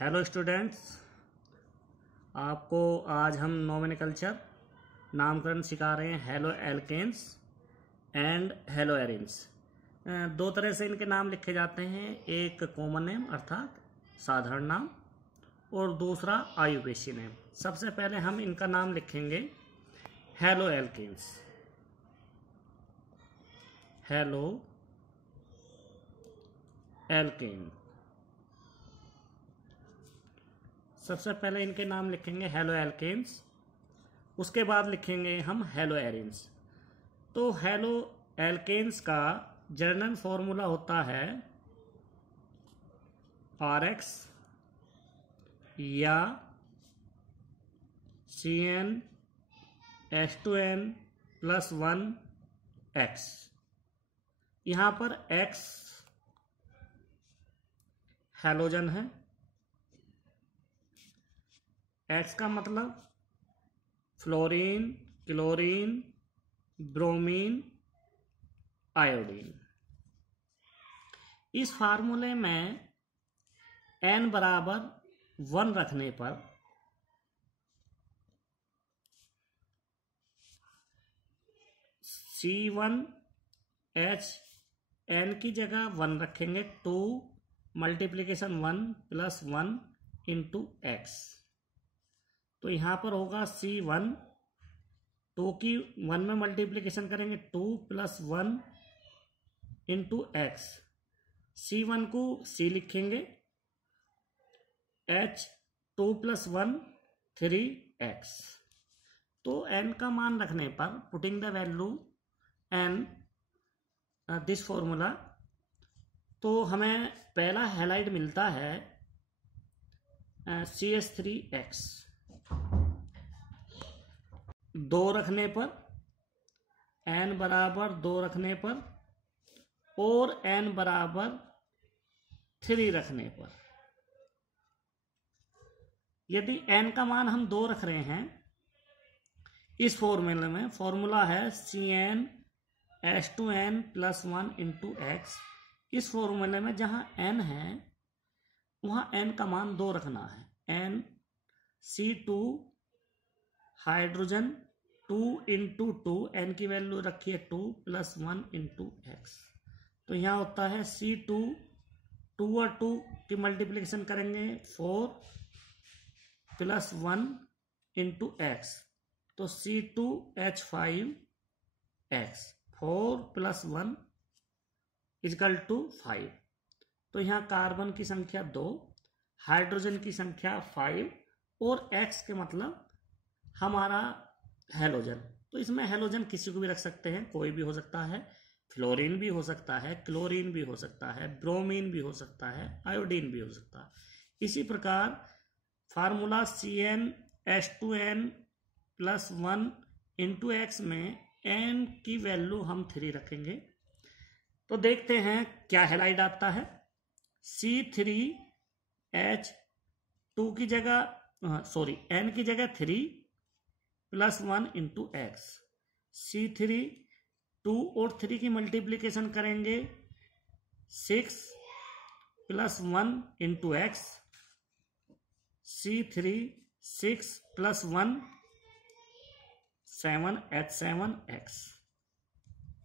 Hello students, आपको आज हम नोमेनक्लेचर नामकरण सिखा रहे हैं। Haloalkanes and haloarenes. दो तरह से इनके नाम लिखे जाते हैं, एक कॉमन नेम अर्थात साधारण नाम और दूसरा आयुपेशी नेम। सबसे पहले हम इनका नाम लिखेंगे हेलो एल्केन्स। Halo alkane. सबसे पहले इनके नाम लिखेंगे हेलो एल्केन्स, उसके बाद लिखेंगे हम हेलो एरिन्स। तो हेलो एल्केन्स का जर्नल फॉर्मूला होता है RX या CnH2n+1X। यहां पर X हैलोजन है। X का मतलब फ्लोरीन, क्लोरीन, ब्रोमीन, आयोडीन। इस फार्मूले में n बराबर 1 रखने पर C1H n की जगह 1 रखेंगे, 2 मल्टीप्लीकेशन 1 + 1 × X। तो यहां पर होगा C1, 2 की 1 में मल्टीप्लीकेशन करेंगे 2 + 1 × X। C1 को C लिखेंगे, H 2 + 1 3X। तो n का मान रखने पर putting the value n this formula, तो हमें पहला हैलाइड मिलता है CH3X। 2 रखने पर, n बराबर 2 रखने पर और n बराबर 3 रखने पर, यदि n का मान हम 2 रख रहे हैं, इस फॉर्मूले में फॉर्मूला है CnH2n+1 × X। इस फॉर्मूले में जहां n है वहां n का मान 2 रखना है। n C2 हाइड्रोजन 2 × 2, n की वैल्यू रखिए 2 + 1 × X। तो यहां होता है C2, 2 और 2 की मल्टीप्लिकेशन करेंगे 4 + 1 × X। तो C2H5X, 4 + 1 = 5। तो यहां कार्बन की संख्या 2, हाइड्रोजन की संख्या 5 और X के मतलब हमारा हैलोजन। तो इसमें हैलोजन किसी को भी रख सकते हैं, कोई भी हो सकता है। फ्लोरीन भी हो सकता है, क्लोरीन भी हो सकता है, ब्रोमीन भी हो सकता है, आयोडीन भी हो सकता है। इसी प्रकार फार्मूला CnH2n+1 × X में n की वैल्यू हम 3 रखेंगे। तो देखते हैं क्या हैलाइड आता है। C3H2 की जगह n की जगह 3 + 1 × X। C3 2 और 3 की मल्टीप्लीकेशन करेंगे 6 + 1 × X। C3 6 + 1 7H7X।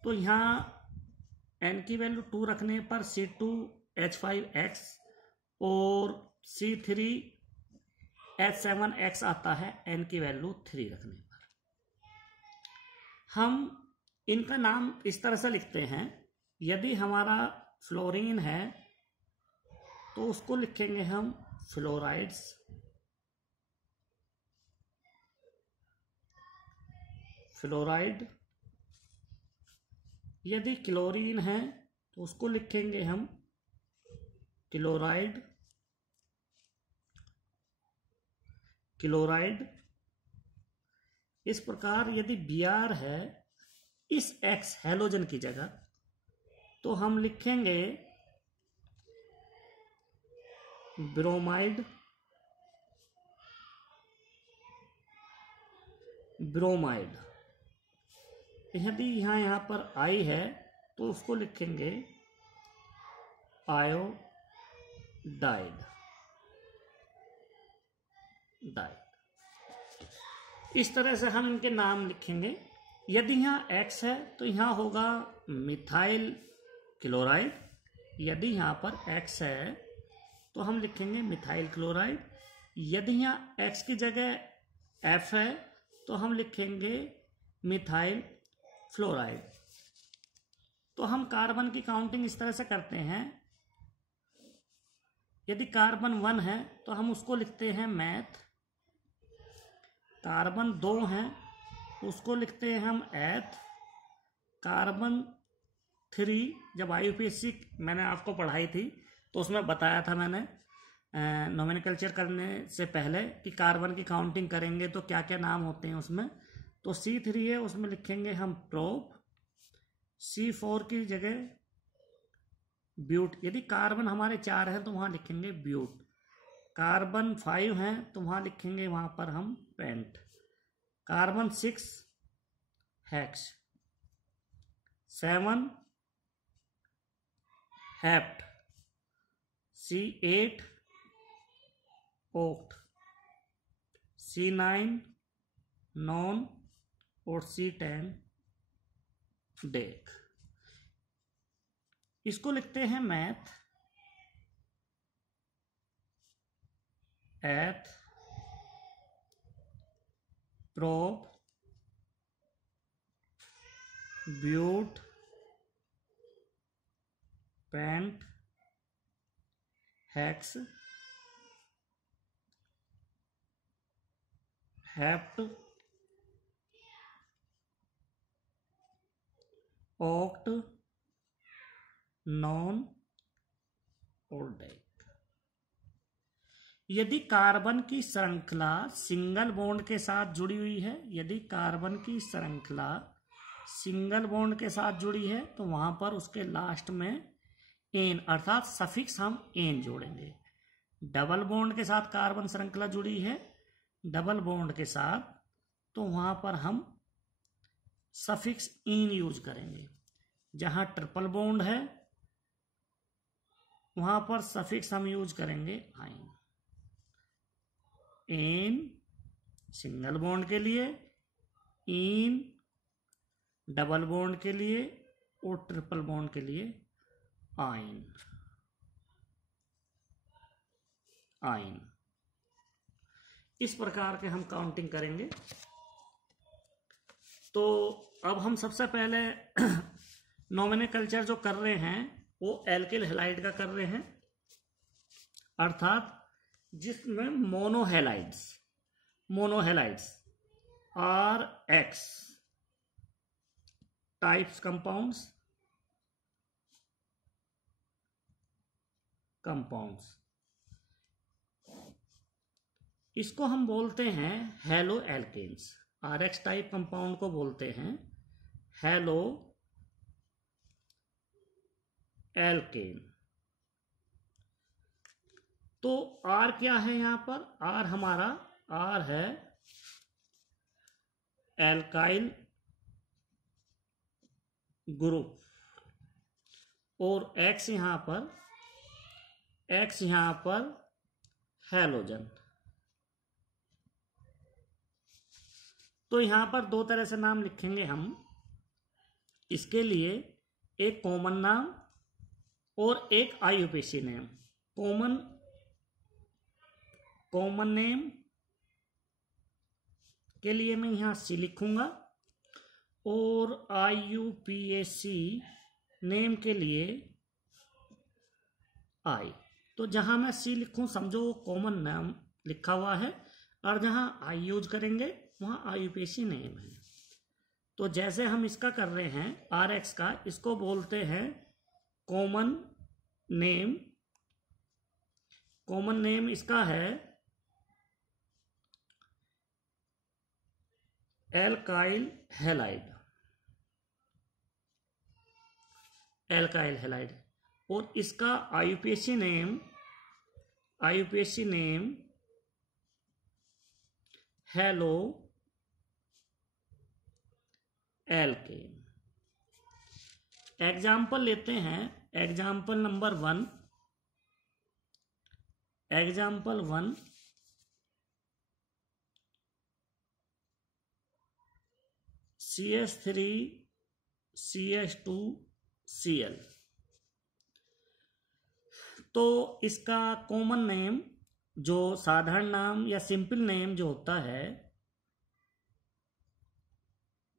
तो यहां n की वैल्यू 2 रखने पर C2H5X और C3H7X आता है, n की वैल्यू 3 रखने पर। हम इनका नाम इस तरह से लिखते हैं। यदि हमारा फ्लोरीन है तो उसको लिखेंगे हम फ्लोराइड्स। फ्लोराइड। यदि क्लोरीन है तो उसको लिखेंगे हम क्लोराइड। क्लोराइड। इस प्रकार यदि Br है इस X हैलोजन की जगह, तो हम लिखेंगे ब्रोमाइड। ब्रोमाइड। यदि यहां पर I है तो उसको लिखेंगे आयोडाइड। डाई। इस तरह से हम इनके नाम लिखेंगे। यदि यहाँ X है तो यहाँ होगा मिथाइल क्लोराइड। यदि यहाँ पर X है तो हम लिखेंगे मिथाइल क्लोराइड। यदि यहाँ X की जगह F है तो हम लिखेंगे मिथाइल फ्लोराइड। तो हम कार्बन की काउंटिंग इस तरह से करते हैं। यदि कार्बन 1 है तो हम उसको लिखते हैं मैथ। कार्बन 2 है उसको लिखते हैं हम एथ। कार्बन 3 जब IUPAC मैंने आपको पढ़ाई थी तो उसमें बताया था मैंने नोमेनक्लेचर करने से पहले कि कार्बन की काउंटिंग करेंगे तो क्या क्या नाम होते हैं उसमें। तो C3 है उसमें लिखेंगे हम प्रोप। C4 की जगह ब्यूट। यदि कार्बन हमारे 4 हैं तो वहाँ लिखेंगे ब्यूट। कार्बन 5 हैं तो वहाँ लिखेंगे वहाँ पर हम pent. Carbon 6 hex. 7 hept. C8 oct. C9 non और C10 डेक। इसको लिखते हैं meth, eth, prop, but, pent, hex, hept, oct, non और डेक। यदि कार्बन की श्रृंखला सिंगल बॉन्ड के साथ जुड़ी हुई है, यदि कार्बन की श्रृंखला सिंगल बॉन्ड के साथ जुड़ी है तो वहां पर उसके लास्ट में एन अर्थात सफिक्स हम एन जोड़ेंगे। डबल बॉन्ड के साथ कार्बन श्रृंखला जुड़ी है डबल बॉन्ड के साथ तो वहां पर हम सफिक्स इन यूज करेंगे। जहां ट्रिपल बॉन्ड है वहां पर सफिक्स हम यूज करेंगे आइन। एन सिंगल बॉन्ड के लिए, इन डबल बॉन्ड के लिए और ट्रिपल बॉन्ड के लिए आइन। आइन इस प्रकार के हम काउंटिंग करेंगे। तो अब हम सबसे पहले नोमेनक्लेचर जो कर रहे हैं वो एल्किल हैलाइड का कर रहे हैं, अर्थात जिसमें monohalides R X types compounds इसको हम बोलते हैं haloalkanes. RX type compound को बोलते हैं हेलो एल्केन। तो R क्या है यहां पर? R हमारा R है एल्काइल ग्रुप और X यहां पर हैलोजन। तो यहां पर दो तरह से नाम लिखेंगे हम। इसके लिए एक कॉमन नाम और एक IUPAC नेम। कॉमन नेम के लिए मैं यहां C लिखूंगा और IUPAC नेम के लिए I। तो जहां मैं C लिखूं समझो कॉमन नाम लिखा हुआ है और जहां I यूज करेंगे वहां IUPAC नेम है। तो जैसे हम इसका कर रहे हैं RX का, इसको बोलते हैं कॉमन नेम। कॉमन नेम इसका है एल्काइल हैलाइड और इसका IUPAC name halo alkane. Example लेते हैं। Example number 1 CH3 CH2 Cl। तो इसका कॉमन नेम, जो साधारण नाम या सिंपल नेम जो होता है,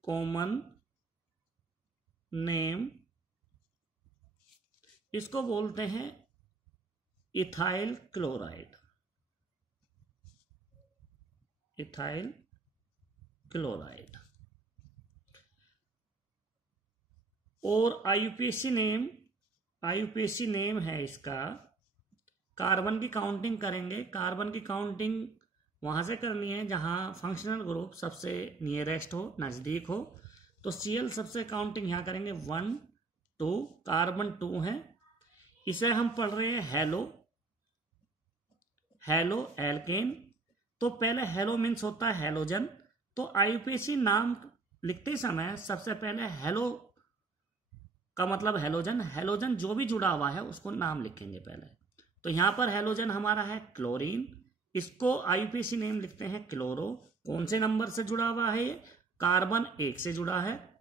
कॉमन नेम, इसको बोलते हैं इथाइल क्लोराइड। Ethyl chloride. और आईयूपीएसी नेम है इसका, कार्बन की काउंटिंग करेंगे। कार्बन की काउंटिंग वहां से करनी है जहां फंक्शनल ग्रुप सबसे नियरेस्ट हो, नजदीक हो। तो Cl सबसे काउंटिंग यहां करेंगे 1 2, कार्बन 2 है। इसे हम पढ़ रहे हैं हेलो एल्केन। तो पहले हेलो मीन्स होता है हेलोजन। तो आईयूपीएसी नाम लिखते समय सबसे पहले हेलो का मतलब हेलोजन, हेलोजन जो भी जुड़ा हुआ है उसको नाम लिखेंगे पहले। तो यहां पर हेलोजन हमारा है क्लोरीन, इसको आईयूपीएसी नेम लिखते हैं क्लोरो। कौन से नंबर से जुड़ा हुआ है ये? कार्बन 1 से जुड़ा है,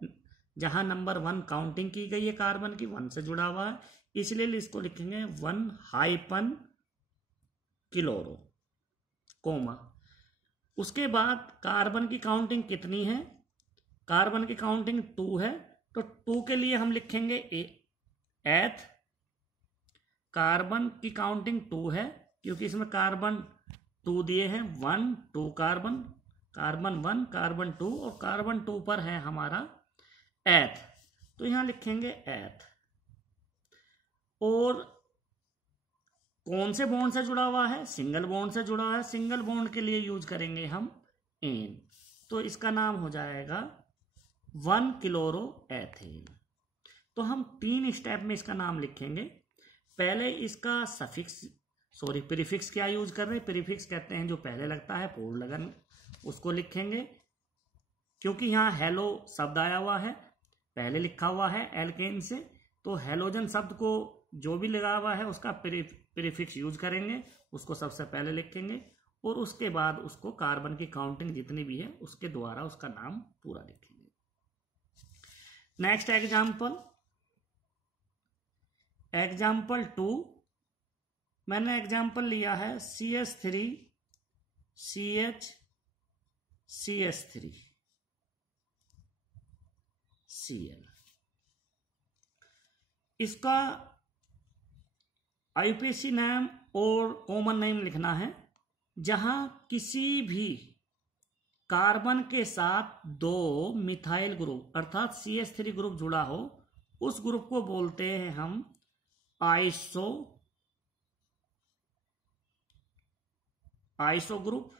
जहां नंबर 1 काउंटिंग की गई है कार्बन की, 1 से जुड़ा हुआ है, इसलिए इसको लिखेंगे 1 क्लोरो, कोमा। उसके बाद कार्बन की काउंटिंग कितनी है? कार्बन की काउंटिंग 2 है। तो 2 के लिए हम लिखेंगे एथ। कार्बन की काउंटिंग 2 है क्योंकि इसमें कार्बन 2 दिए हैं, 1 2 कार्बन 1 कार्बन 2 और कार्बन 2 पर है हमारा एथ, तो यहां लिखेंगे एथ। और कौन से बॉन्ड से जुड़ा हुआ है? सिंगल बॉन्ड से जुड़ा है। सिंगल बॉन्ड के लिए यूज करेंगे हम एन, तो इसका नाम हो जाएगा 1 क्लोरो एथेन। तो हम 3 स्टेप में इसका नाम लिखेंगे। पहले इसका प्रीफिक्स क्या यूज कर रहे हैं? प्रीफिक्स कहते हैं जो पहले लगता है पूर्ण लगन, उसको लिखेंगे। क्योंकि यहाँ हेलो शब्द आया हुआ है, पहले लिखा हुआ है एल्केन से, तो हेलोजन शब्द को जो भी लगा हुआ है उसका प्रीफिक्स यूज करेंगे, उसको सबसे पहले लिखेंगे और उसके बाद उसको कार्बन की काउंटिंग जितनी भी है उसके द्वारा उसका नाम पूरा लिखेंगे। नेक्स्ट एग्जाम्पल 2, मैंने एग्जाम्पल लिया है CH3 CH3 Cl। इसका आईयूपीएसी नेम और कॉमन नेम लिखना है। जहां किसी भी कार्बन के साथ 2 मिथाइल ग्रुप अर्थात CH3 ग्रुप जुड़ा हो, उस ग्रुप को बोलते हैं हम आइसो ग्रुप।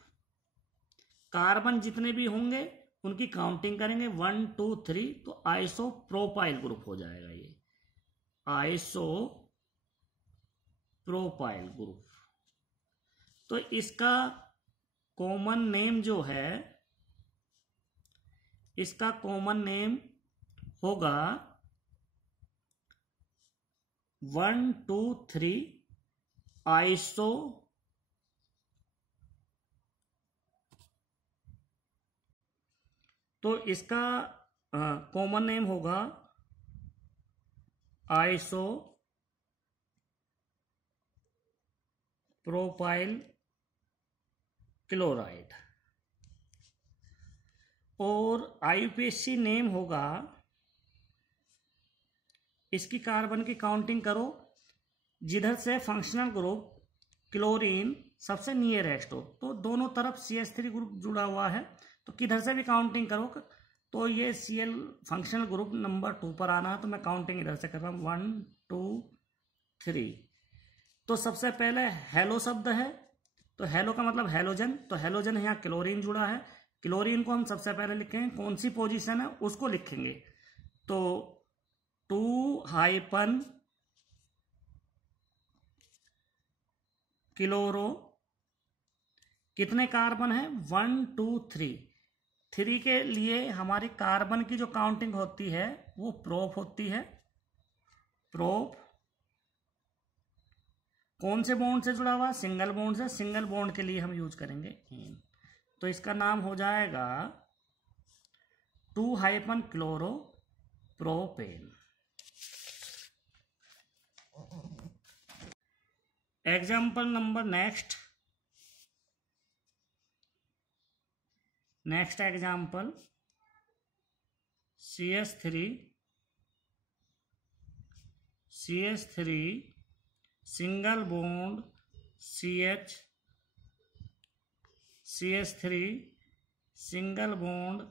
कार्बन जितने भी होंगे उनकी काउंटिंग करेंगे 1 2 3, तो आइसो प्रोपाइल ग्रुप हो जाएगा ये, आइसो प्रोपाइल ग्रुप। तो इसका कॉमन नेम जो है, इसका कॉमन नेम होगा 1 2 3 आइसो, तो इसका कॉमन नेम होगा आइसो प्रोपाइल क्लोराइड। और आईयूपीएसी नेम होगा, इसकी कार्बन की काउंटिंग करो जिधर से फंक्शनल ग्रुप क्लोरीन सबसे नियरेस्ट हो, तो दोनों तरफ CH3 ग्रुप जुड़ा हुआ है, तो किधर से भी काउंटिंग करो। तो ये Cl फंक्शनल ग्रुप नंबर 2 पर आना है, तो मैं काउंटिंग इधर से कर रहा हूं 1 2 3। तो सबसे पहले हेलो शब्द है, तो हेलो का मतलब हेलोजन, तो हेलोजन यहाँ क्लोरीन जुड़ा है, क्लोरीन को हम सबसे पहले लिखेंगे, कौन सी पोजीशन है उसको लिखेंगे। तो 2 क्लोरो, कितने कार्बन है? 1 2 3। 3 के लिए हमारी कार्बन की जो काउंटिंग होती है वो प्रोप होती है, प्रोप। कौन से बॉन्ड से जुड़ा हुआ? सिंगल बॉन्ड से, सिंगल बॉन्ड के लिए हम यूज करेंगे एन। तो इसका नाम हो जाएगा 2-chloropropen। Example number next example CH3 single bond CH3 single bond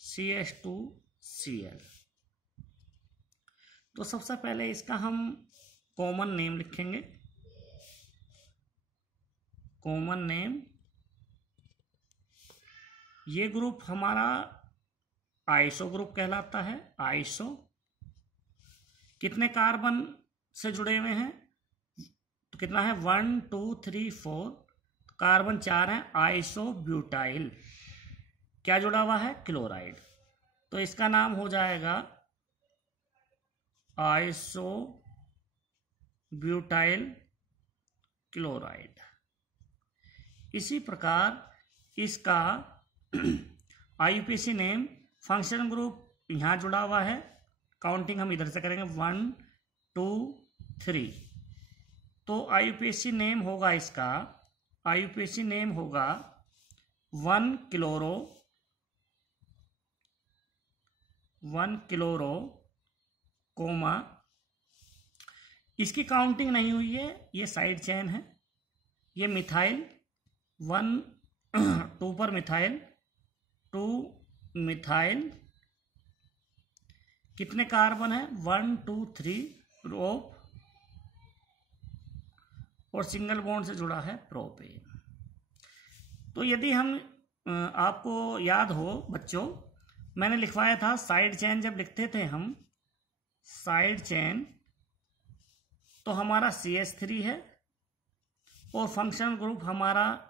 CH2Cl। तो सबसे पहले इसका हम कॉमन नेम लिखेंगे। कॉमन नेम, ये ग्रुप हमारा आइसो ग्रुप कहलाता है। आइसो कितने कार्बन से जुड़े हुए हैं, तो कितना है 1 2 3 4, कार्बन 4 है। आइसो ब्यूटाइल क्या जुड़ा हुआ है, क्लोराइड। तो इसका नाम हो जाएगा आइसो ब्यूटाइल क्लोराइड। इसी प्रकार इसका IUPAC नेम, फंक्शन ग्रुप यहां जुड़ा हुआ है, काउंटिंग हम इधर से करेंगे 1 2 3। तो IUPAC नेम होगा इसका, IUPAC नेम होगा 1 क्लोरो कोमा, इसकी काउंटिंग नहीं हुई है, ये साइड चेन है। ये मिथाइल 1 2 पर मिथाइल 2 मिथाइल, कितने कार्बन है 1 2 3 प्रोप, और सिंगल बॉन्ड से जुड़ा है प्रोपेन। तो यदि हम आपको याद हो बच्चों, मैंने लिखवाया था साइड चेन, जब लिखते थे हम साइड चेन तो हमारा CH3 है और फंक्शन ग्रुप हमारा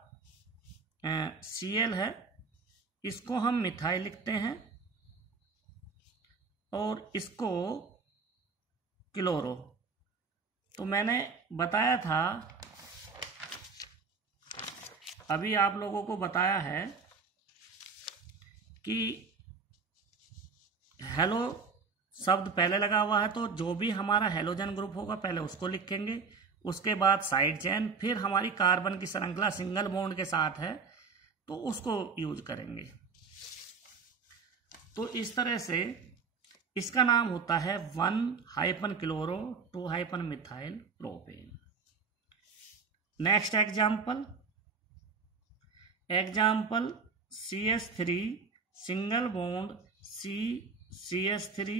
Cl है। इसको हम मिथाइल लिखते हैं और इसको क्लोरो। तो मैंने बताया था, अभी आप लोगों को बताया है कि हेलो शब्द पहले लगा हुआ है, तो जो भी हमारा हेलोजन ग्रुप होगा पहले उसको लिखेंगे, उसके बाद साइड चेन, फिर हमारी कार्बन की श्रृंखला सिंगल बॉन्ड के साथ है तो उसको यूज करेंगे। तो इस तरह से इसका नाम होता है 1-क्लोरो 2-मिथाइल propane. Next example CH3 single bond CH3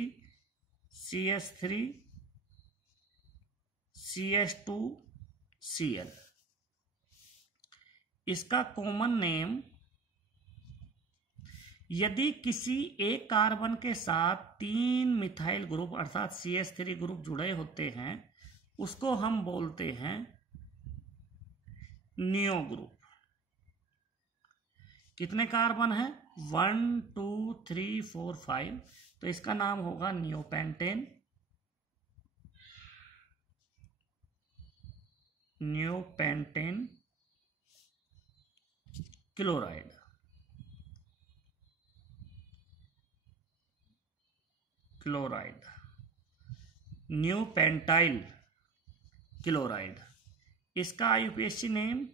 CH2Cl। इसका कॉमन नेम, यदि किसी एक कार्बन के साथ 3 मिथाइल ग्रुप अर्थात CH3 ग्रुप जुड़े होते हैं उसको हम बोलते हैं नियो ग्रुप। कितने कार्बन है 1 2 3 4 5, तो इसका नाम होगा नियोपेंटेन क्लोराइड। न्यूपेंटाइल क्लोराइड। इसका IUPAC नेम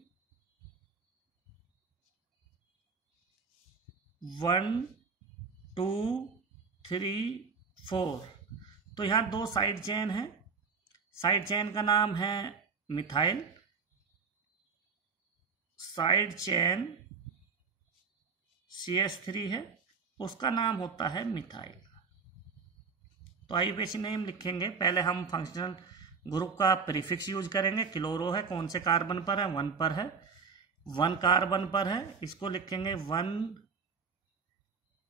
1 2 3 4। तो यहां 2 साइड चेन है, साइड चेन का नाम है मिथाइल, साइड चेन CH3 है, उसका नाम होता है मिथाइल। तो IUPAC नेम लिखेंगे, पहले हम फंक्शनल ग्रुप का प्रीफिक्स यूज करेंगे। क्लोरो है, कौन से कार्बन पर है 1 पर है, 1 कार्बन पर है, इसको लिखेंगे 1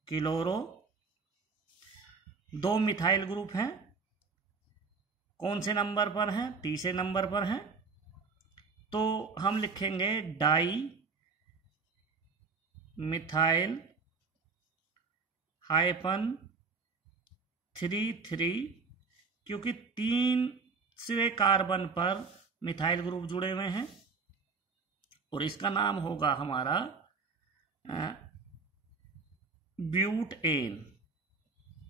क्लोरो। 2 मिथाइल ग्रुप हैं, कौन से नंबर पर हैं, तीसरे नंबर पर हैं, तो हम लिखेंगे डाई मिथाइल -3 क्योंकि 3 कार्बन पर मिथाइल ग्रुप जुड़े हुए हैं, और इसका नाम होगा हमारा ब्यूटेन।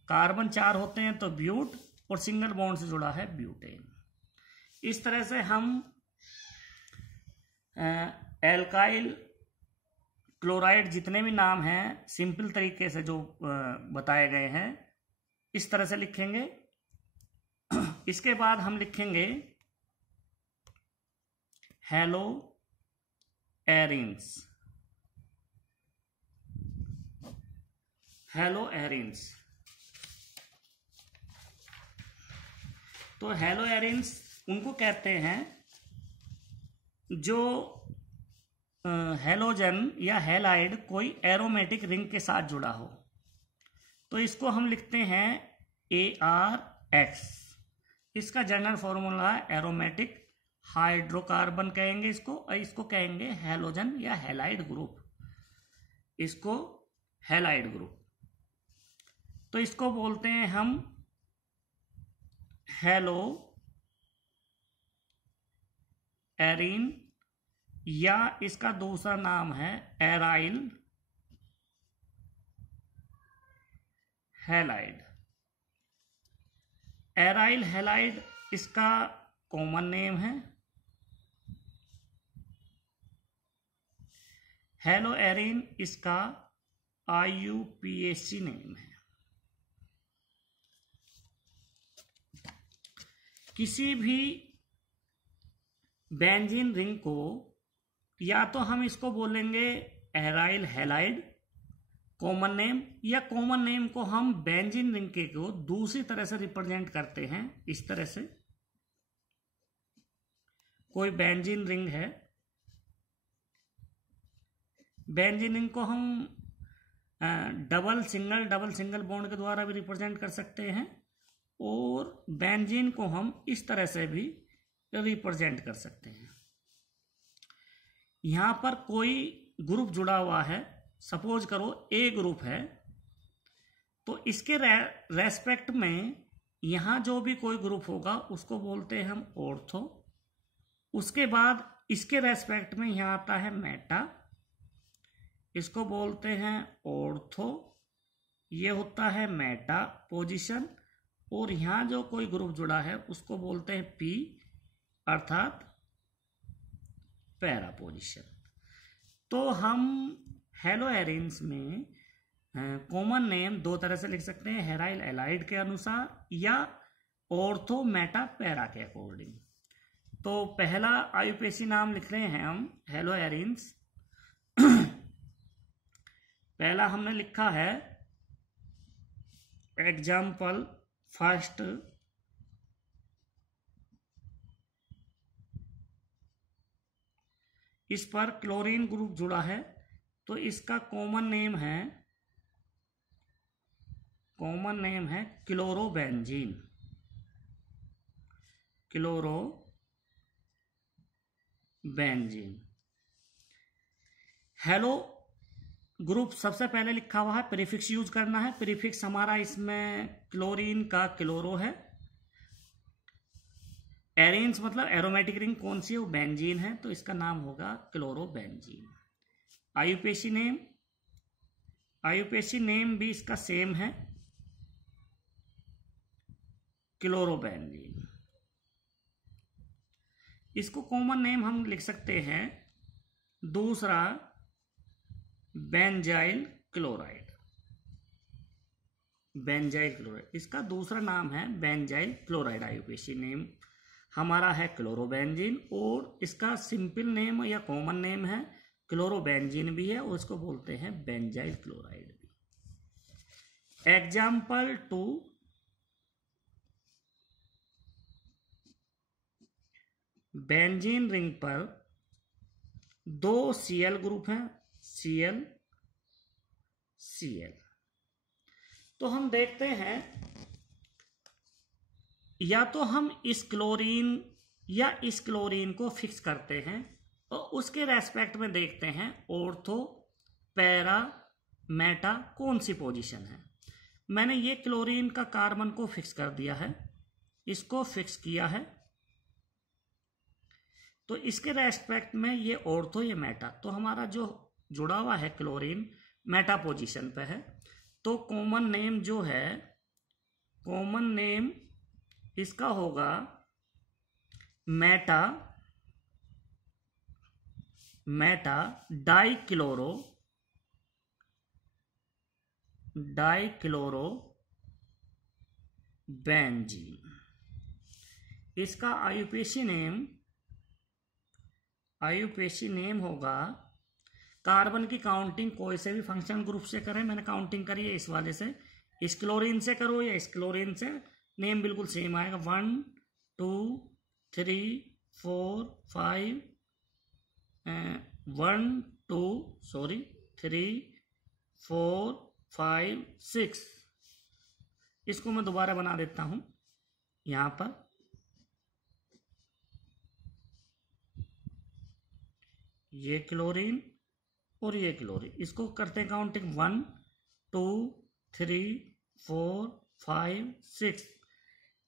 कार्बन 4 होते हैं तो ब्यूट, और सिंगल बॉन्ड से जुड़ा है ब्यूटेन। इस तरह से हम एल्काइल क्लोराइड जितने भी नाम हैं सिंपल तरीके से जो बताए गए हैं इस तरह से लिखेंगे। इसके बाद हम लिखेंगे हेलो एरिन्स। हेलो एरिन्स, तो हेलो एरिन्स उनको कहते हैं जो हेलोजन या हेलाइड कोई एरोमेटिक रिंग के साथ जुड़ा हो। तो इसको हम लिखते हैं ARX। इसका जनरल फॉर्मूला है एरोमेटिक हाइड्रोकार्बन कहेंगे इसको, और इसको कहेंगे हेलोजन या हेलाइड ग्रुप, इसको हेलाइड ग्रुप। तो इसको बोलते हैं हम हेलो एरिन, या इसका दूसरा नाम है एराइल हैलाइड। एराइल हैलाइड इसका कॉमन नेम है। हेलो एरिन इसका IUPAC नेम है। किसी भी बेंजीन रिंग को या तो हम इसको बोलेंगे एराइल हैलाइड कॉमन नेम, या कॉमन नेम को हम बेंजीन रिंग के को दूसरी तरह से रिप्रेजेंट करते हैं। इस तरह से कोई बेंजीन रिंग है, बेंजीन रिंग को हम डबल सिंगल बॉन्ड के द्वारा भी रिप्रेजेंट कर सकते हैं, और बेंजीन को हम इस तरह से भी रिप्रेजेंट कर सकते हैं। यहां पर कोई ग्रुप जुड़ा हुआ है, सपोज करो A ग्रुप है, तो इसके रेस्पेक्ट में यहां जो भी कोई ग्रुप होगा उसको बोलते हैं हम ऑर्थो। उसके बाद इसके रेस्पेक्ट में यहां आता है मेटा, इसको बोलते हैं ऑर्थो, ये होता है मेटा पोजीशन। और यहां जो कोई ग्रुप जुड़ा है उसको बोलते हैं P अर्थात पैरा पोजीशन। तो हम हेलो एरिन्स में कॉमन नेम दो तरह से लिख सकते हैं, हेराइल एलाइड के अनुसार या ऑर्थो मेटा पैरा के अकॉर्डिंग। तो पहला IUPAC नाम लिख रहे हैं हम हेलो एरिन्स। पहला हमने लिखा है एग्जाम्पल फर्स्ट, इस पर क्लोरीन ग्रुप जुड़ा है तो इसका कॉमन नेम है क्लोरोबेंजीन। हेलो ग्रुप सबसे पहले लिखा हुआ है, प्रीफिक्स यूज करना है। प्रीफिक्स हमारा इसमें क्लोरीन का क्लोरो है। एरिन्स मतलब एरोमेटिक रिंग कौन सी है, वो बेंजीन है, तो इसका नाम होगा क्लोरोबेंजीन। IUPAC नेम भी इसका सेम है, क्लोरोबेंजीन। इसको कॉमन नेम हम लिख सकते हैं दूसरा बेंजाइल क्लोराइड। इसका दूसरा नाम है बेंजाइल क्लोराइड। IUPAC नेम हमारा है क्लोरोबेंजीन, और इसका सिंपल नेम या कॉमन नेम है क्लोरोबेंजीन भी है, और इसको बोलते हैं बेंजाइल क्लोराइड भी। एग्जाम्पल 2, बेंजीन रिंग पर 2 Cl ग्रुप हैं, Cl Cl। तो हम देखते हैं या तो हम इस क्लोरीन या इस क्लोरीन को फिक्स करते हैं और उसके रेस्पेक्ट में देखते हैं ऑर्थो पैरा मेटा कौन सी पोजीशन है। मैंने ये क्लोरीन का कार्बन को फिक्स कर दिया है, इसको फिक्स किया है, तो इसके रेस्पेक्ट में ये ऑर्थो ये मेटा, तो हमारा जो जुड़ा हुआ है क्लोरीन मेटा पोजीशन पे है। तो कॉमन नेम जो है कॉमन नेम इसका होगा मेटा डाइक्लोरो बेंजीन। इसका आईयूपीएसी नेम होगा, कार्बन की काउंटिंग कोई से भी फंक्शन ग्रुप से करें, मैंने काउंटिंग करी है इस वाले से, इस क्लोरीन से करो या इस क्लोरीन से, नेम बिल्कुल सेम आएगा। 1 2 3 4 5 1 2 3 4 5 6। इसको मैं दोबारा बना देता हूं यहां पर। ये क्लोरीन और ये क्लोरीन, इसको करते हैं काउंटिंग 1 2 3 4 5 6।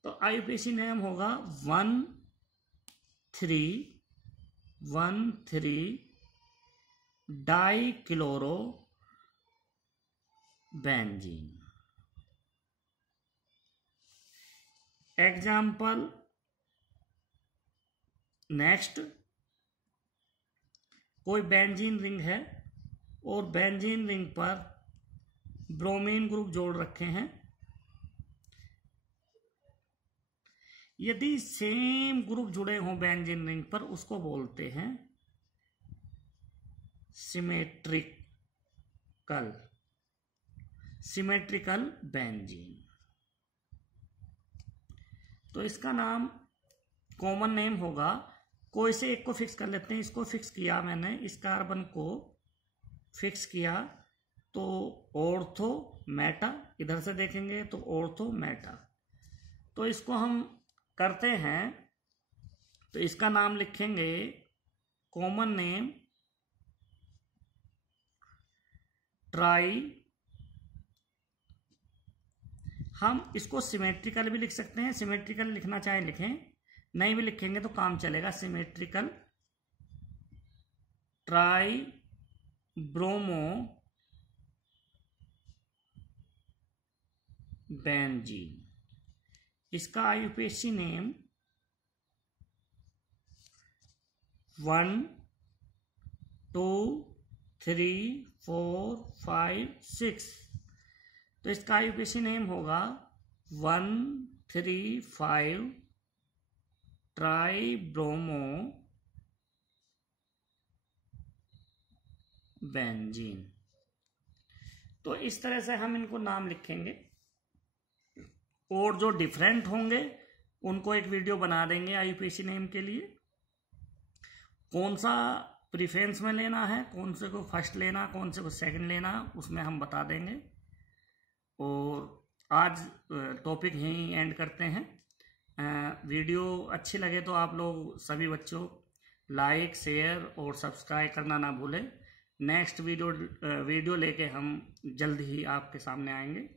तो आईयूपीएसी नेम होगा 1 3 डाइक्लोरो बेंजीन। एग्जाम्पल नेक्स्ट, कोई बेंजीन रिंग है और बेंजीन रिंग पर ब्रोमीन ग्रुप जोड़ रखे हैं। यदि सेम ग्रुप जुड़े हों बेंजीन रिंग पर, उसको बोलते हैं सिमेट्रिकल बेंजीन। तो इसका नाम कॉमन नेम होगा, कोई से एक को फिक्स कर लेते हैं। इसको फिक्स किया मैंने, इस कार्बन को फिक्स किया तो ऑर्थो मेटा, इधर से देखेंगे तो ऑर्थो मेटा। तो इसको हम करते हैं, तो इसका नाम लिखेंगे कॉमन नेम ट्राई। हम इसको सिमेट्रिकल भी लिख सकते हैं, सिमेट्रिकल लिखना चाहे लिखें, नहीं भी लिखेंगे तो काम चलेगा। Symmetrical try bromo benzene. इसका आईयूपीएसी नेम 1 2 3 4 5 6। तो इसका आईयूपीएसी नेम होगा 1 3 5 ट्राई ब्रोमो बेंजीन। तो इस तरह से हम इनको नाम लिखेंगे, और जो डिफरेंट होंगे उनको एक वीडियो बना देंगे आईयूपीएसी नेम के लिए। कौन सा प्रीफरेंस में लेना है, कौन से को फर्स्ट लेना, कौन से को सेकंड लेना, उसमें हम बता देंगे। और आज टॉपिक यहीं एंड करते हैं। वीडियो अच्छी लगे तो आप लोग सभी बच्चों लाइक शेयर और सब्सक्राइब करना ना भूलें। नेक्स्ट वीडियो लेके हम जल्द ही आपके सामने आएंगे।